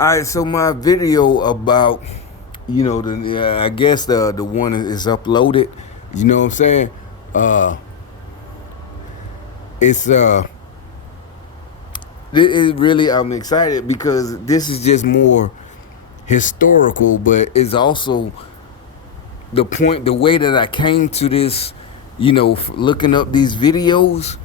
All right, so my video about, I guess the one is uploaded. You know what I'm saying? Uh, it's it really I'm excited because this is just more historical, but it's also the way that I came to this. Looking up these videos,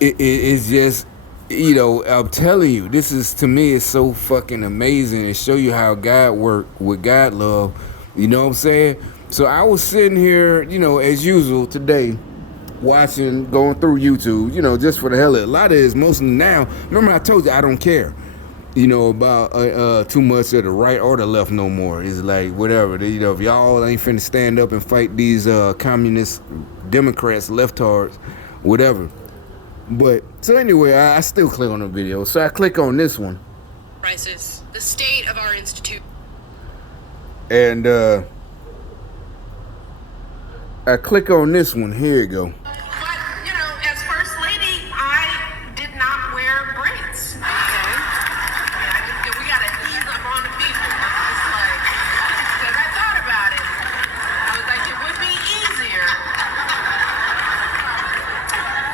it is just, I'm telling you, this is, to me, it's so fucking amazing. It show you how God worked with God love. You know what I'm saying? So I was sitting here, as usual today, watching, going through YouTube, just for the hell of it. A lot of it is mostly now. Remember I told you I don't care, about too much of the right or the left no more. It's like whatever. If y'all ain't finna stand up and fight these communist Democrats, leftards, whatever. But so anyway, I still click on the video. So I click on this one. Crisis, the state of our institute. And I click on this one. Here you go. But, as First Lady, I did not wear braids. Okay? We got to ease up on the people. It's like, because I thought about it. I was like, it would be easier.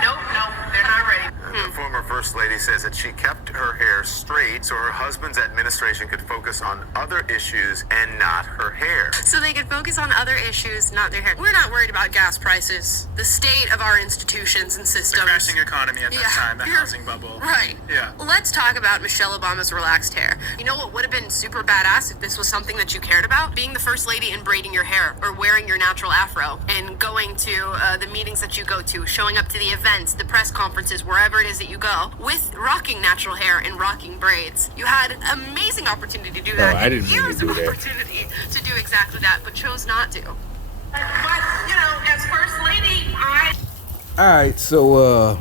Nope, they're not ready. The former First Lady says that she kept her hair straight so her husband's administration could focus on other issues and not her hair. So they could focus on other issues, not their hair. We're not worried about gas prices, the state of our institutions and systems. The crashing economy at that time, the housing bubble. Right. Yeah. Let's talk about Michelle Obama's relaxed hair. You know what would have been super badass if this was something that you cared about? Being the first lady and braiding your hair, or wearing your natural afro, and going to the meetings that you go to, showing up to the events, the press conferences, wherever it is that you go, with rocking natural hair and rocking braids. You had amazing opportunity to do that. I didn't mean to do that. Opportunity to do exactly that, but chose not to. But, as First Lady, Alright, so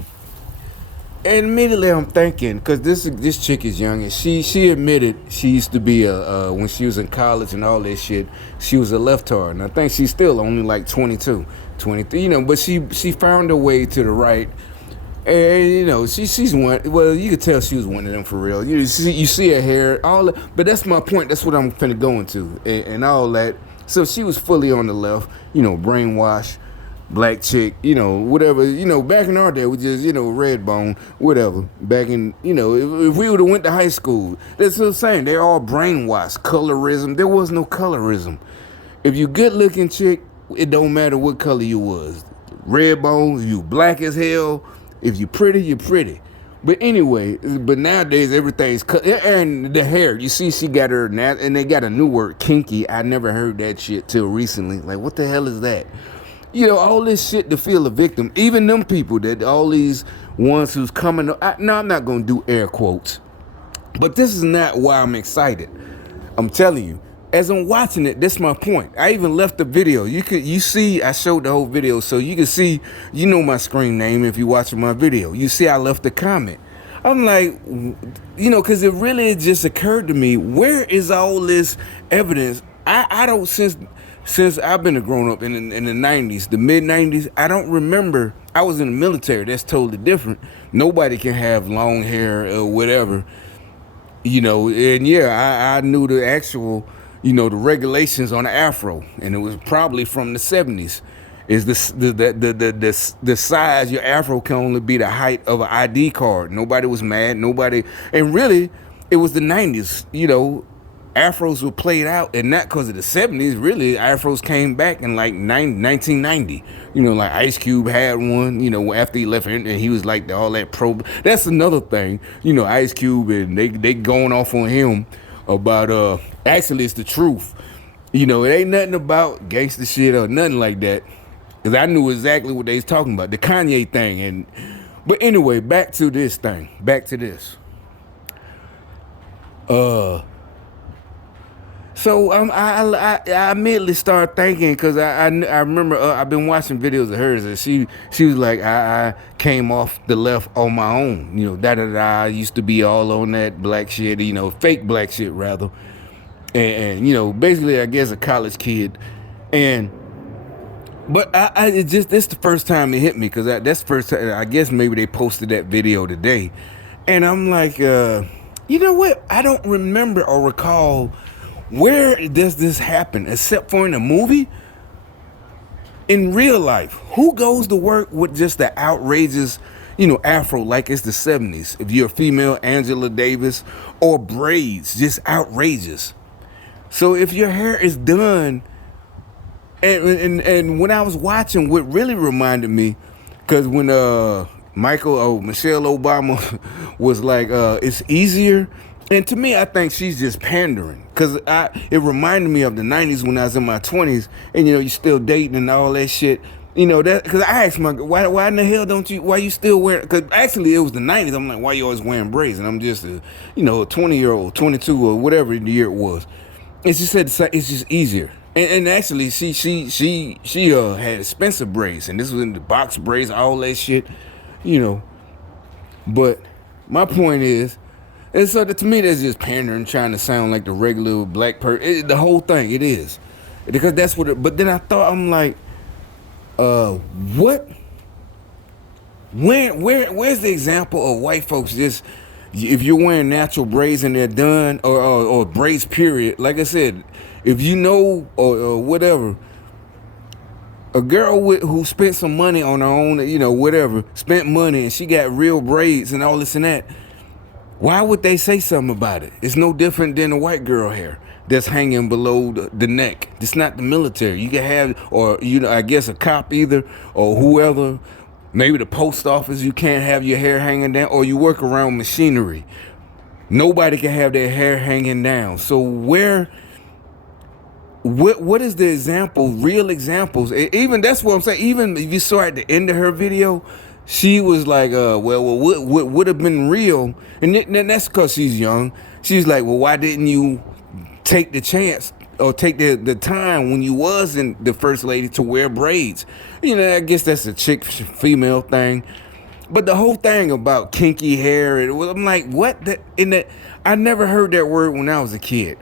and immediately I'm thinking, because this chick is young, and she admitted she used to be when she was in college and all this shit, she was a leftard, and I think she's still only like 22, 23, but she found her way to the right. And she's one. Well, you could tell she was one of them for real. You see her hair, but that's my point. That's what I'm finna go into, and all that. So she was fully on the left, brainwashed, black chick, whatever. Back in our day, we just, red bone, whatever. Back in, if we would have went to high school, that's what I'm saying. They're all brainwashed. Colorism. There was no colorism. If you good looking chick, it don't matter what color you was. Red bone, you black as hell. If you're pretty, you're pretty. But anyway, nowadays everything's cut. And the hair, you see, she got her, and they got a new word, kinky. I never heard that shit till recently. Like, what the hell is that? All this shit to feel a victim. Even them people all these ones who's coming. No, I'm not going to do air quotes. But this is not why I'm excited. I'm telling you. As I'm watching it, that's my point. I even left the video. You see, I showed the whole video, so you can see, my screen name if you're watching my video. You see, I left a comment. I'm like, because it really just occurred to me, where is all this evidence? I don't, since I've been a grown up in the 90s, the mid 90s, I don't remember. I was in the military. That's totally different. Nobody can have long hair or whatever, and yeah, I knew the actual, the regulations on the afro, and it was probably from the 70s. Is the size your afro can only be the height of an ID card. Nobody was mad. Nobody, and really, it was the 90s. Afros were played out, and not because of the 70s. Really, afros came back in like 1990. Like Ice Cube had one. After he left, and he was like all that pro. That's another thing. Ice Cube, and they going off on him about actually it's the truth. It ain't nothing about gangster shit or nothing like that, because I knew exactly what they was talking about, the Kanye thing. But anyway, back to this. So I immediately started thinking, because I remember I've been watching videos of hers, and she was like, I came off the left on my own, I used to be all on that black shit, fake black shit rather, and basically I guess a college kid, but this the first time it hit me, because that's the first time, I guess maybe they posted that video today, and I'm like, You know what? I don't remember or recall where does this happen except for in a movie. In real life, who goes to work with just the outrageous, afro like it's the 70s? If you're a female, Angela Davis, or braids, just outrageous. So if your hair is done, and when I was watching, what really reminded me, because when Michelle Obama was like, it's easier. And to me, I think she's just pandering, because it reminded me of the 90s when I was in my 20s, and you still dating and all that shit. That because I asked my why in the hell why you still wearing? Because actually it was the 90s. I'm like, why you always wearing braids? And I'm just a 20-year-old, 22 or whatever the year it was. And she said it's just easier. And actually she had expensive braids, and this was in the box braids, all that shit, But my point is. And so to me, that's just pandering, trying to sound like the regular black person. The whole thing, it is. Because that's what but then I thought, I'm like, what? Where's the example of white folks just, if you're wearing natural braids and they're done, or braids period, like I said, if or whatever, a girl who spent some money on her own, whatever, spent money and she got real braids and all this and that, why would they say something about it? It's no different than a white girl hair that's hanging below the neck. It's not the military. You can have, or I guess a cop either, or whoever, maybe the post office. You can't have your hair hanging down, or you work around machinery. Nobody can have their hair hanging down. So what is the example? Real examples. Even that's what I'm saying. Even if you saw at the end of her video, she was like, what would have been real? And that's because she's young. She's like, well, why didn't you take the chance or take the time when you wasn't the first lady to wear braids? I guess that's a female thing. But the whole thing about kinky hair, I'm like, what? I never heard that word when I was a kid.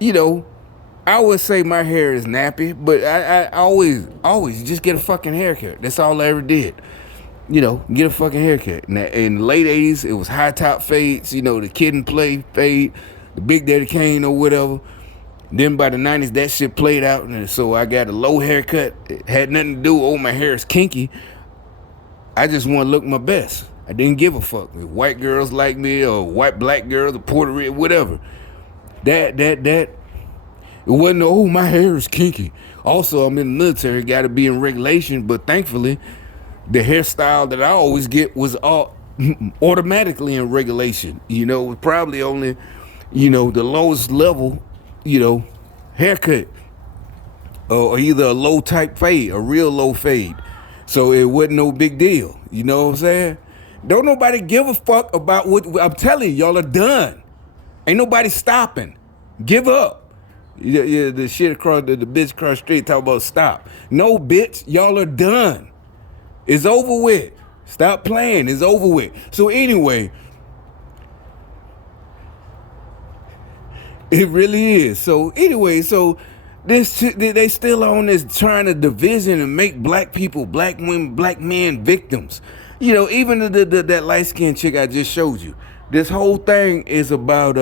I would say my hair is nappy, but I always just get a fucking haircut. That's all I ever did. Get a fucking haircut. In the late 80s, it was high top fades, the Kid and Play fade, the Big Daddy Kane or whatever. Then by the 90s, that shit played out, and so I got a low haircut. It had nothing to do, my hair is kinky. I just want to look my best. I didn't give a fuck if white girls like me or black girls or Puerto Rican, whatever. It wasn't, my hair is kinky. Also, I'm in the military, got to be in regulation, but thankfully, the hairstyle that I always get was all automatically in regulation. Probably only, the lowest level, haircut. Or either a low type fade, a real low fade. So it wasn't no big deal. You know what I'm saying? Don't nobody give a fuck about what I'm telling you. Y'all are done. Ain't nobody stopping. Give up. Yeah, the shit across the bitch across the street talk about stop. No, bitch, y'all are done. It's over with. Stop playing. It's over with. So anyway, it really is. So anyway, they still on this trying to division and make black people, black women, black men victims. Even that light-skinned chick I just showed you. This whole thing is about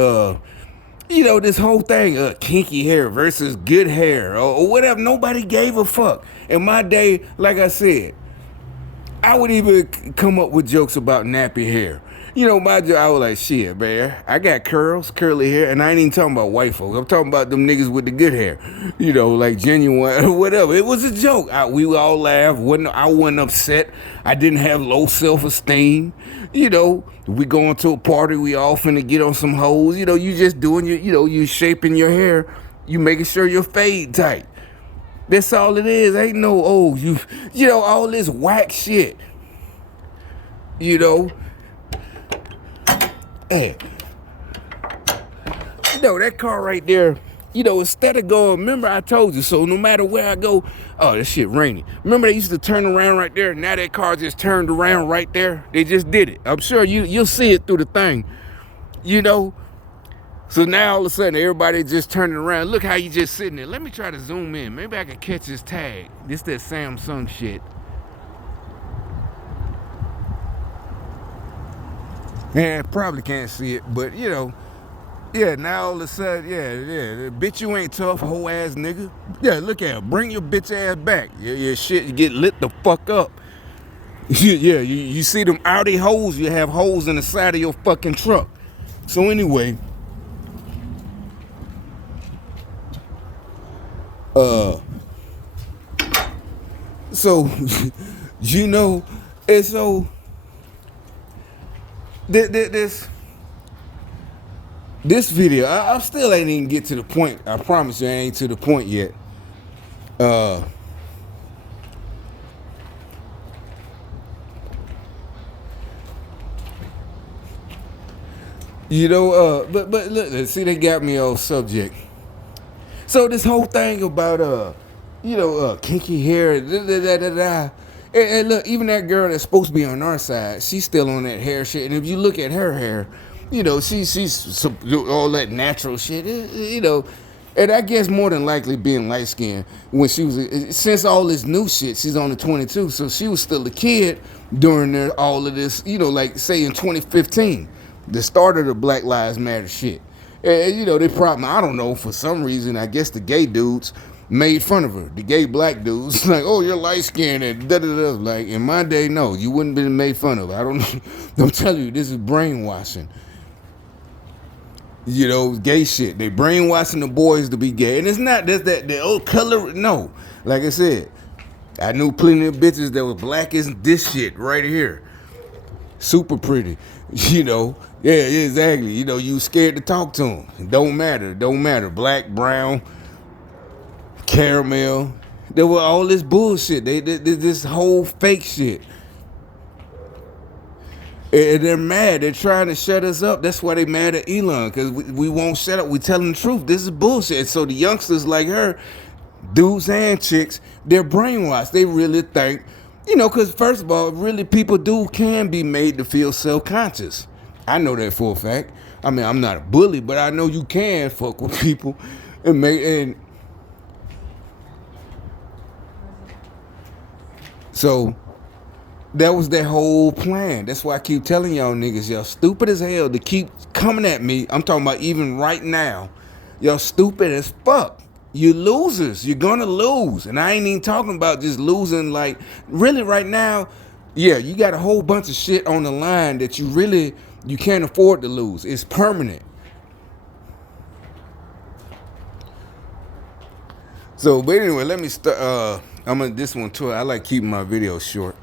this whole thing, kinky hair versus good hair or whatever. Nobody gave a fuck. In my day, like I said, I would even come up with jokes about nappy hair. My joke, I was like, shit, man, I got curly hair, and I ain't even talking about white folks. I'm talking about them niggas with the good hair, like genuine or whatever. It was a joke. We all laughed. I wasn't upset. I didn't have low self-esteem. We going to a party, we all finna get on some hoes. You just doing you shaping your hair, you making sure your fade tight. That's all it is. Ain't no, all this whack shit. Hey, that car right there, instead of going, remember I told you, so no matter where I go, oh, this shit rainy. Remember they used to turn around right there? Now that car just turned around right there. They just did it. I'm sure you'll see it through the thing, So now all of a sudden everybody just turning around. Look how you just sitting there. Let me try to zoom in. Maybe I can catch this tag. This that Samsung shit. Man, probably can't see it, but you know, yeah, now all of a sudden, bitch, you ain't tough, hoe ass nigga. Yeah, look at her, bring your bitch ass back. Your shit, you get lit the fuck up. Yeah, you see them Audi holes, you have holes in the side of your fucking truck. So anyway, so you know, and so this video, I still ain't even get to the point. I promise you, I ain't to the point yet. You know, but look, see, they got me off subject. So this whole thing about kinky hair, and look, even that girl that's supposed to be on our side, she's still on that hair shit. And if you look at her hair, you know, she's all that natural shit, you know. And I guess more than likely being light skinned when she was, since all this new shit, she's only 22, so she was still a kid during all of this, you know, like say in 2015, the start of the Black Lives Matter shit. And, you know, they probably, I don't know, for some reason, I guess the gay dudes made fun of her. The gay black dudes, like, oh, you're light skinned and da-da-da. Like, in my day, no, you wouldn't been made fun of. I don't know. I'm telling you, this is brainwashing. You know, gay shit. They brainwashing the boys to be gay. And it's not just that the old color, no. Like I said, I knew plenty of bitches that were black as this shit right here. Super pretty, you know. Yeah, exactly. You know, you scared to talk to them. It don't matter. Black, brown, caramel. There were all this bullshit. They this whole fake shit. And they're mad. They're trying to shut us up. That's why they mad at Elon, because we won't shut up. We telling the truth. This is bullshit. And so the youngsters like her, dudes and chicks, they're brainwashed. They really think, you know, because first of all, really people can be made to feel self-conscious. I know that for a fact. I mean, I'm not a bully, but I know you can fuck with people and so that was their whole plan. That's why I keep telling y'all niggas, y'all stupid as hell to keep coming at me. I'm talking about even right now. Y'all stupid as fuck. You losers. You're gonna lose. And I ain't even talking about just losing like, really right now, yeah, you got a whole bunch of shit on the line that you can't afford to lose. It's permanent. So, but anyway, let me start. I'm on this one too. I like keeping my videos short.